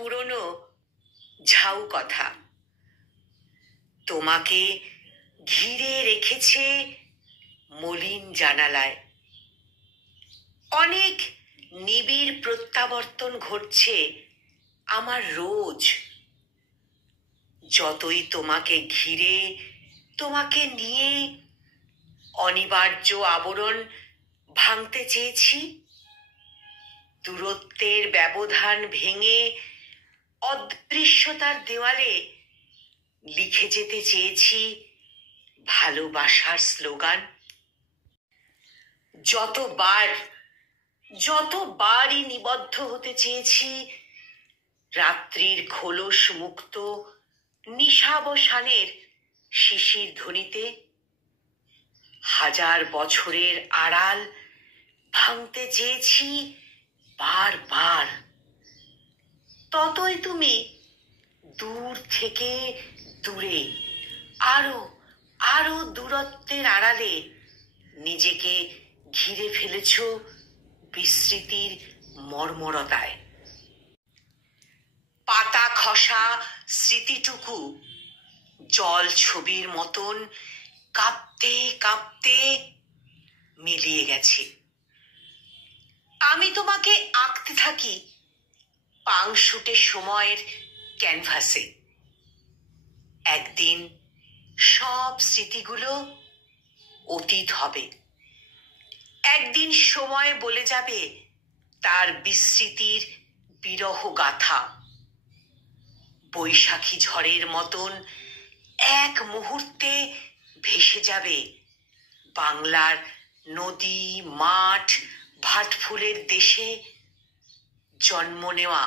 পুরনো ঝাউ কথা। তোমাকে ঘিরে রেখেছে মলিন জানালায়। অনেক নিবিড় প্রত্যাবর্তন ঘটছে আমার রোজ। যতই তোমাকে ঘিরে, তোমাকে নিয়ে অনিবার্য আবরণ ভাঙতে চেয়েছি, দূরত্বের ব্যবধান ভেঙে অদৃশ্যতার দেওয়ালে লিখে যেতে চেয়েছি ভালোবাসার স্লোগান। যতবারই নিবদ্ধ হতে চেয়েছি রাত্রির খোলস মুক্ত নিশাবসানের শিশির ধ্বনিতে, হাজার বছরের আড়াল ভাঙতে চেয়েছি বারবার। ততই তুমি দূর থেকে দূরে, আরো আরো দূরত্বের আড়ালে নিজেকে ঘিরে ফেলেছ বিস্মৃতির মর্মরতায়। পাতা খসা স্মৃতিটুকু জল ছবির মতন কাঁপতে কাঁপতে মিলিয়ে গেছে। আমি তোমাকে আঁকতে থাকি পাংশুটে সময়ের ক্যানভাসে। একদিন সব স্মৃতিগুলো অতীত হবে। একদিন সময় বলে যাবে তার বিস্মৃতির বিরহ গাথা। বৈশাখী ঝড়ের মতন এক মুহূর্তে ভেসে যাবে বাংলার নদী, মাঠ, ভাটফুলের দেশে জন্ম নেওয়া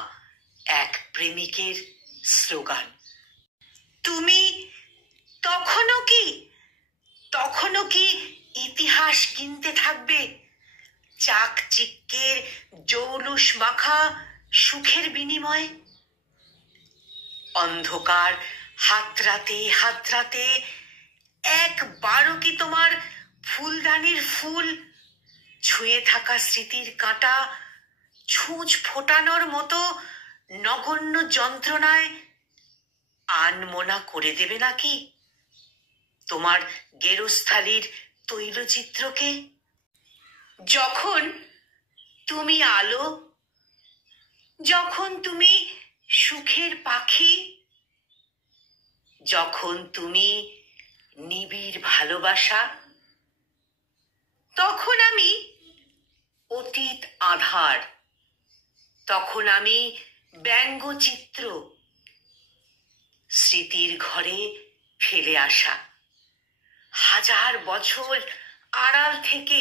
এক প্রেমিকের স্লোগান। তুমি তখনও কি ইতিহাস কিনতে থাকবে চাকচিক্যের জৌলুস মাখা সুখের বিনিময়ে? অন্ধকার হাতড়াতে হাতড়াতে একবারও কি তোমার ফুলদানির ফুল ছুঁয়ে থাকা স্মৃতির কাঁটা ছুঁচ ফোটানোর মতো নগণ্য যন্ত্রণায় আনমনা করে দেবে নাকি তোমার গেরস্থালির তৈলচিত্রকে? যখন তুমি আলো, যখন তুমি সুখের পাখি, যখন তুমি নিবিড় ভালোবাসা, তখন আমি অতীত আধার, তখন আমি ব্যঙ্গচিত্র, স্মৃতির ঘরে ফেলে আসা হাজার বছর আড়াল থেকে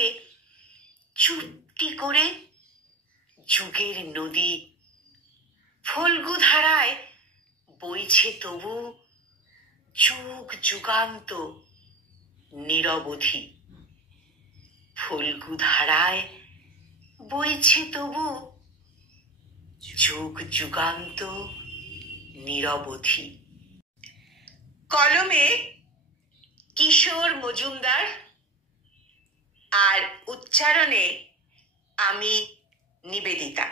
চুপটি করে যুগের নদী। ফল্গু ধারায় বইছে তবু যুগ যুগান্ত নিরবধি। ফল্গু ধারায় বইছে তবু যুগ যুগান্ত নিরবধি। কলমে কিশোর মজুমদার, আর উচ্চারণে আমি নিবেদিতা।